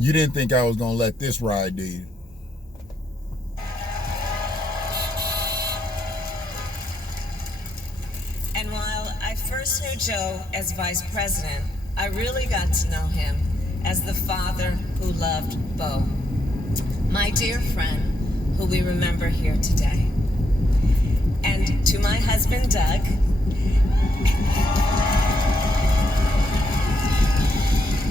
You didn't think I was going to let this ride, did you? And while I first knew Joe as vice president, I really got to know him as the father who loved Bo, my dear friend who we remember here today. And to my husband, Doug,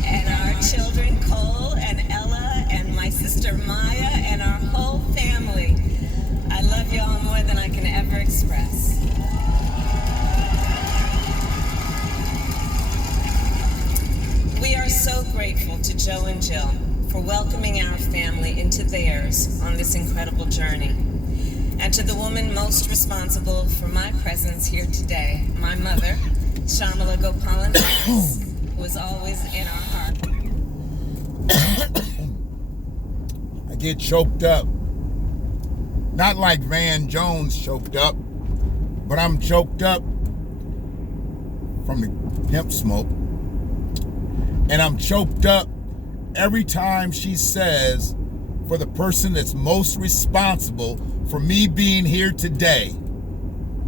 and our children, Cole and Ella, and my sister Maya, and our whole family, I love you all more than I can ever express. We are so grateful to Joe and Jill for welcoming our family into theirs on this incredible journey. And to the woman most responsible for my presence here today, my mother, Shamala Gopalan Harris, who is always in our heart. I get choked up. Not like Van Jones choked up, but I'm choked up from the hemp smoke. And I'm choked up every time she says, for the person that's most responsible for me being here today,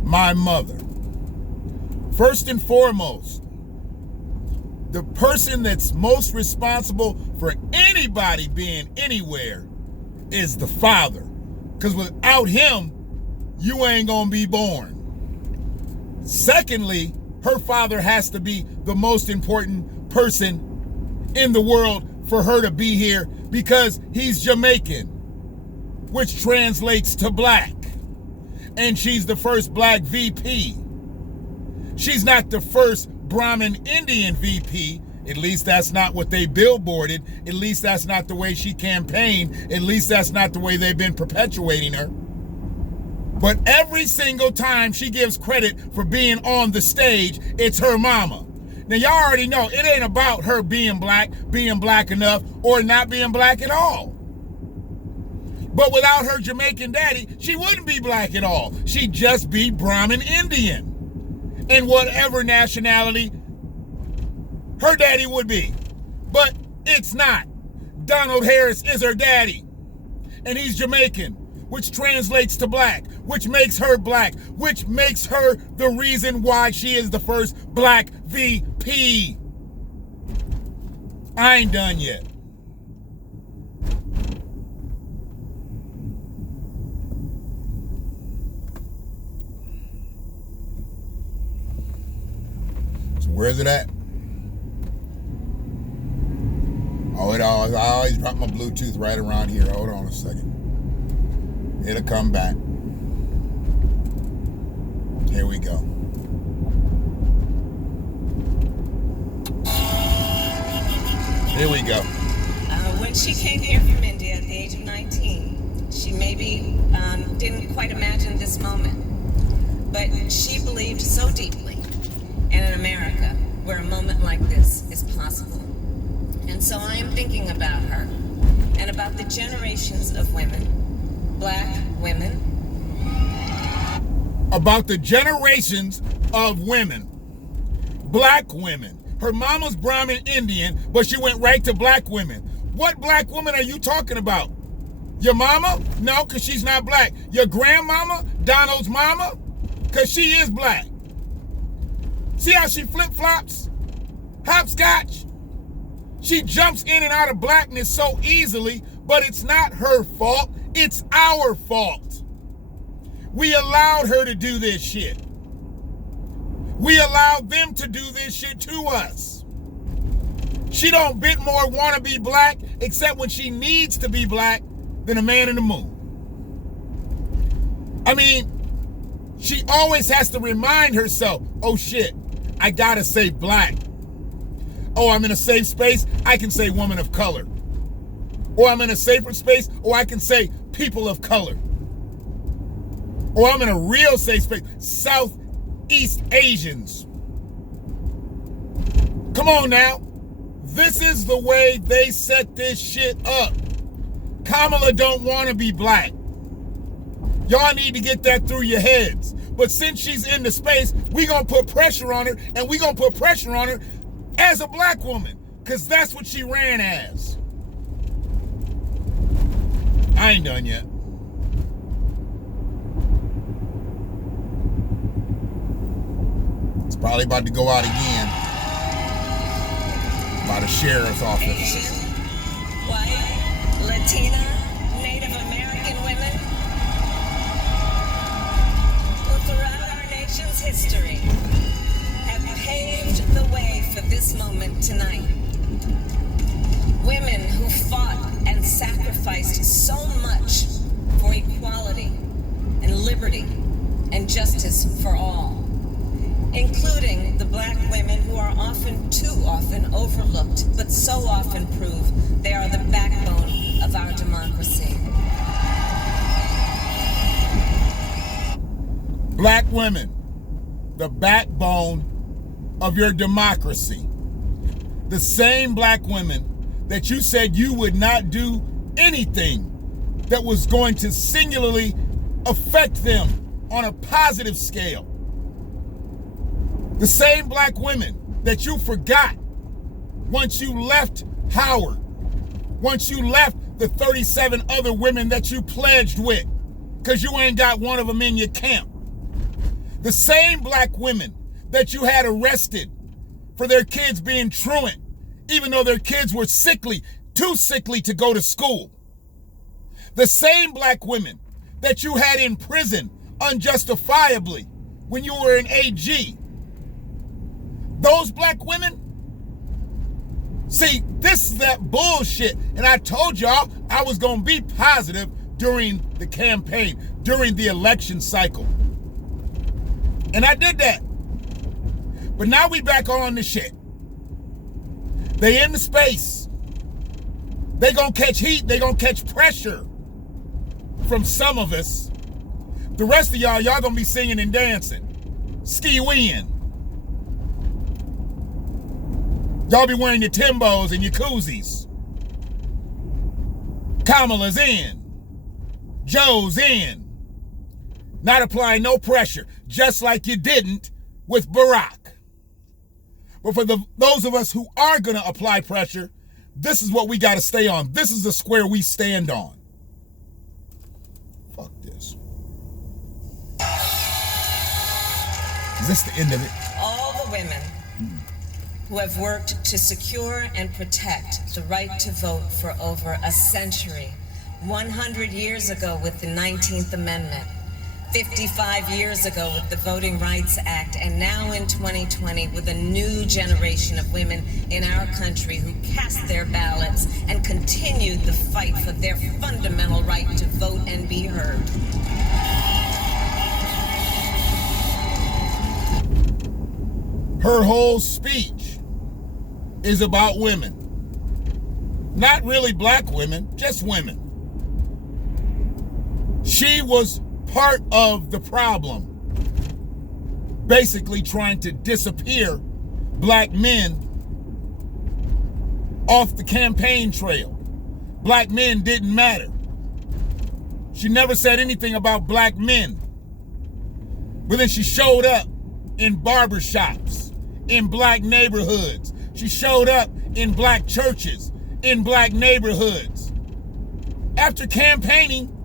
my mother. First and foremost, the person that's most responsible for anybody being anywhere is the father. Because without him, you ain't gonna be born. Secondly, her father has to be the most important person in the world for her to be here because he's Jamaican, which translates to black. And she's the first black VP. She's not the first Brahmin Indian VP. At least that's not what they billboarded. At least that's not the way she campaigned. At least that's not the way they've been perpetuating her. But every single time she gives credit for being on the stage, it's her mama. Now, y'all already know it ain't about her being black enough, or not being black at all. But without her Jamaican daddy, she wouldn't be black at all. She'd just be Brahmin Indian. And whatever nationality her daddy would be. But it's not. Donald Harris is her daddy. And he's Jamaican, which translates to black, which makes her black, which makes her the reason why she is the first black VP. I ain't done yet. So where's it at? Oh, I always drop my Bluetooth right around here. Hold on a second. It'll come back. Here we go. Here we go. When she came here from India at the age of 19, she maybe didn't quite imagine this moment. But she believed so deeply in an America where a moment like this is possible. And so I am thinking about her and about the generations of women, black women. About the generations of women, black women. Her mama's Brahmin Indian, but she went right to black women. What black woman are you talking about? Your mama? No, because she's not black. Your grandmama? Donald's mama? Because she is black. See how she flip-flops? Hopscotch? She jumps in and out of blackness so easily, but it's not her fault. It's our fault. We allowed her to do this shit. We allowed them to do this shit to us. She don't bit more want to be black, except when she needs to be black, than a man in the moon. I mean, she always has to remind herself, oh shit, I gotta say black. Oh, I'm in a safe space, I can say woman of color. Or I'm in a safer space, or I can say people of color. Or I'm in a real safe space, Southeast Asians. Come on now. This is the way they set this shit up. Kamala don't want to be black. Y'all need to get that through your heads. But since she's in the space, we gonna put pressure on her, and we gonna put pressure on her as a black woman, because that's what she ran as. I ain't done yet. It's probably about to go out again by the sheriff's office. Asian, white, Latina, Native American women who throughout our nation's history have paved the way for this moment tonight. Women who fought and sacrificed so much for equality and liberty and justice for all, including the Black women who are too often overlooked, but so often prove they are the backbone of our democracy. Black women, the backbone of your democracy. The same black women that you said you would not do anything that was going to singularly affect them on a positive scale. The same black women that you forgot once you left Howard, once you left the 37 other women that you pledged with, because you ain't got one of them in your camp. The same black women that you had arrested for their kids being truant, even though their kids were sickly, too sickly to go to school. The same black women that you had in prison unjustifiably when you were an AG. Those black women, see, this is that bullshit. And I told y'all I was going to be positive during the campaign, during the election cycle. And I did that. But now we back on the shit. They in the space. They gonna catch heat. They gonna catch pressure from some of us. The rest of y'all gonna be singing and dancing. Ski-weeing. Y'all be wearing your Timbos and your koozies. Kamala's in. Joe's in. Not applying no pressure, just like you didn't with Barack. But for those of us who are going to apply pressure, this is what we got to stay on. This is the square we stand on. Fuck this. Is this the end of it? All the women who have worked to secure and protect the right to vote for over a century, 100 years ago with the 19th Amendment, 55 years ago with the Voting Rights Act, and now in 2020 with a new generation of women in our country who cast their ballots and continued the fight for their fundamental right to vote and be heard. Her whole speech is about women. Not really black women, just women. She was part of the problem, basically trying to disappear black men off the campaign trail. Black men didn't matter. She never said anything about black men. But then she showed up in barbershops, in black neighborhoods. She showed up in black churches, in black neighborhoods. After campaigning,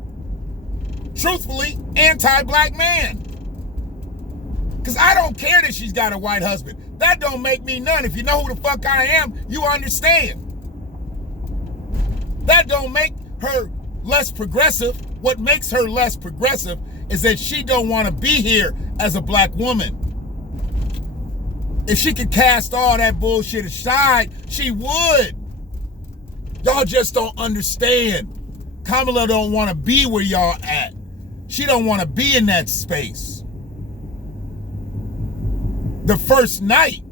truthfully, anti-black man. Because I don't care that she's got a white husband. That don't make me none. If you know who the fuck I am, you understand. That don't make her less progressive. What makes her less progressive is that she don't want to be here as a black woman. If she could cast all that bullshit aside, she would. Y'all just don't understand. Kamala don't want to be where y'all at. She don't want to be in that space. The first night,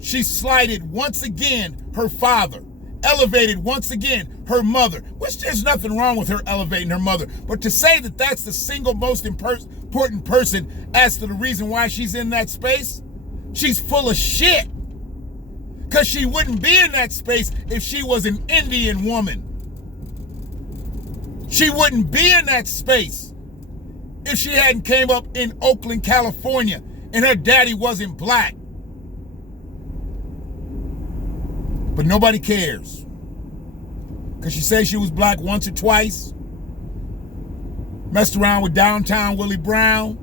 she slighted once again her father, elevated once again her mother, which there's nothing wrong with her elevating her mother. But to say that that's the single most important person as to the reason why she's in that space, she's full of shit. Because she wouldn't be in that space if she was an Indian woman. She wouldn't be in that space if she hadn't came up in Oakland, California, and her daddy wasn't black. But nobody cares. because she said she was black once or twice. Messed around with downtown Willie Brown.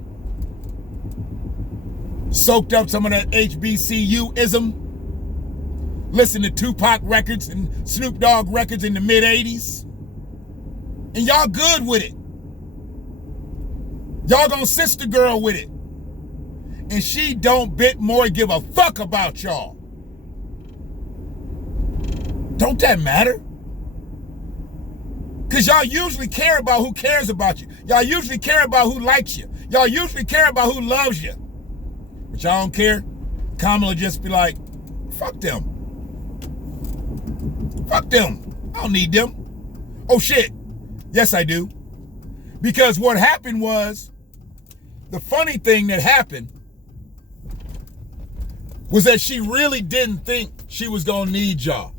Soaked up some of that HBCU-ism. Listened to Tupac records and Snoop Dogg records in the mid-'80s. And y'all good with it. Y'all gonna sister girl with it. And she don't bit more give a fuck about y'all. Don't that matter? Because y'all usually care about who cares about you. Y'all usually care about who likes you. Y'all usually care about who loves you. But y'all don't care. Kamala just be like, fuck them. Fuck them. I don't need them. Oh shit. Yes, I do. Because what happened was, the funny thing that happened was that she really didn't think she was going to need y'all.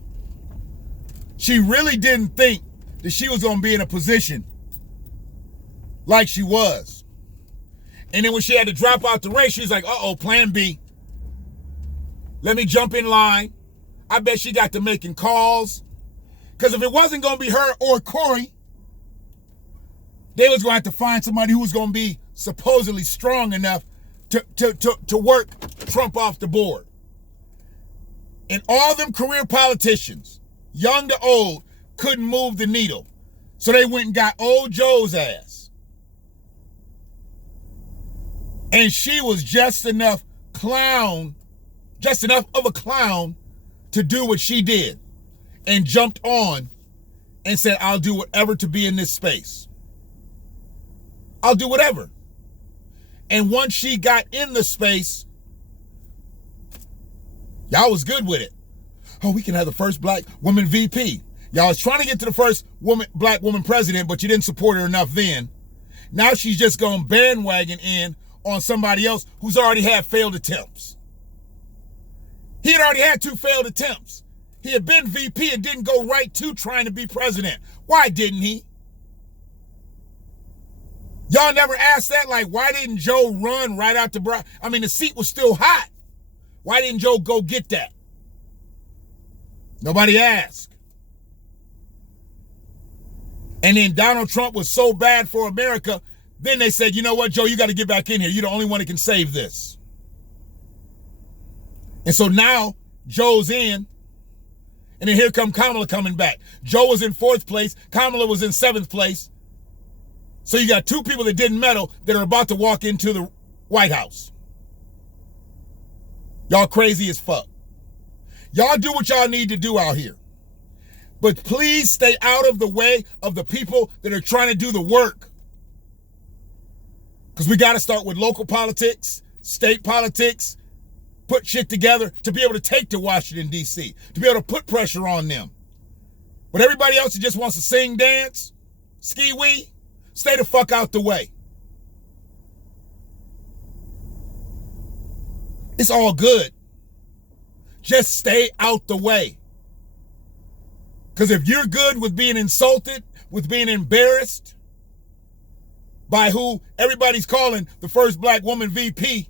She really didn't think that she was going to be in a position like she was. And then when she had to drop out the race, she's like, uh-oh, plan B. Let me jump in line. I bet she got to making calls. Because if it wasn't going to be her or Corey, they was going to have to find somebody who was going to be supposedly strong enough to work Trump off the board. And all them career politicians, young to old, couldn't move the needle. So they went and got old Joe's ass. And she was just enough of a clown to do what she did. And jumped on and said, I'll do whatever to be in this space. I'll do whatever. And once she got in the space, y'all was good with it. Oh, we can have the first black woman VP. Y'all was trying to get to the first black woman president, but you didn't support her enough then. Now she's just going bandwagon in on somebody else who's already had failed attempts. He had already had 2 failed attempts. He had been VP and didn't go right to trying to be president. Why didn't he? Y'all never asked that? Like, why didn't Joe run right out the the seat was still hot. Why didn't Joe go get that? Nobody asked. And then Donald Trump was so bad for America, then they said, you know what, Joe, you got to get back in here. You're the only one that can save this. And so now Joe's in. And then here come Kamala coming back. Joe was in 4th place. Kamala was in 7th place. So you got 2 people that didn't medal that are about to walk into the White House. Y'all crazy as fuck. Y'all do what y'all need to do out here. But please stay out of the way of the people that are trying to do the work. Because we got to start with local politics, state politics, put shit together to be able to take to Washington, D.C., to be able to put pressure on them. But everybody else that just wants to sing, dance, ski-wee, stay the fuck out the way. It's all good. Just stay out the way. Because if you're good with being insulted, with being embarrassed by who everybody's calling the first black woman VP,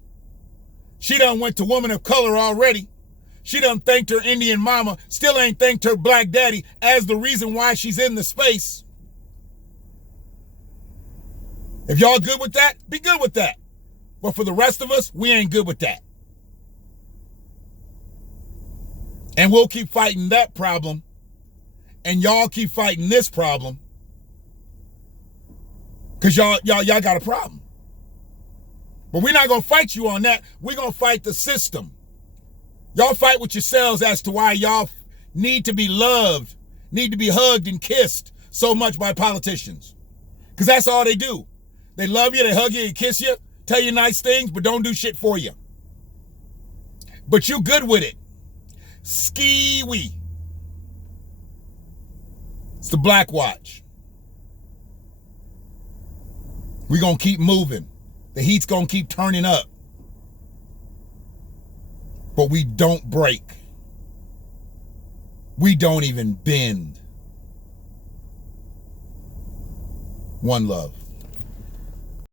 she done went to woman of color already. She done thanked her Indian mama, still ain't thanked her black daddy as the reason why she's in the space. If y'all good with that, be good with that. But for the rest of us, we ain't good with that. And we'll keep fighting that problem. And y'all keep fighting this problem. Because y'all got a problem. But we're not going to fight you on that. We're going to fight the system. Y'all fight with yourselves as to why y'all need to be loved, need to be hugged and kissed so much by politicians. Because that's all they do. They love you, they hug you and kiss you, tell you nice things, but don't do shit for you. But you good with it. Ski-wee. It's the BlackWatch. We're going to keep moving. The heat's going to keep turning up. But we don't break. We don't even bend. One love.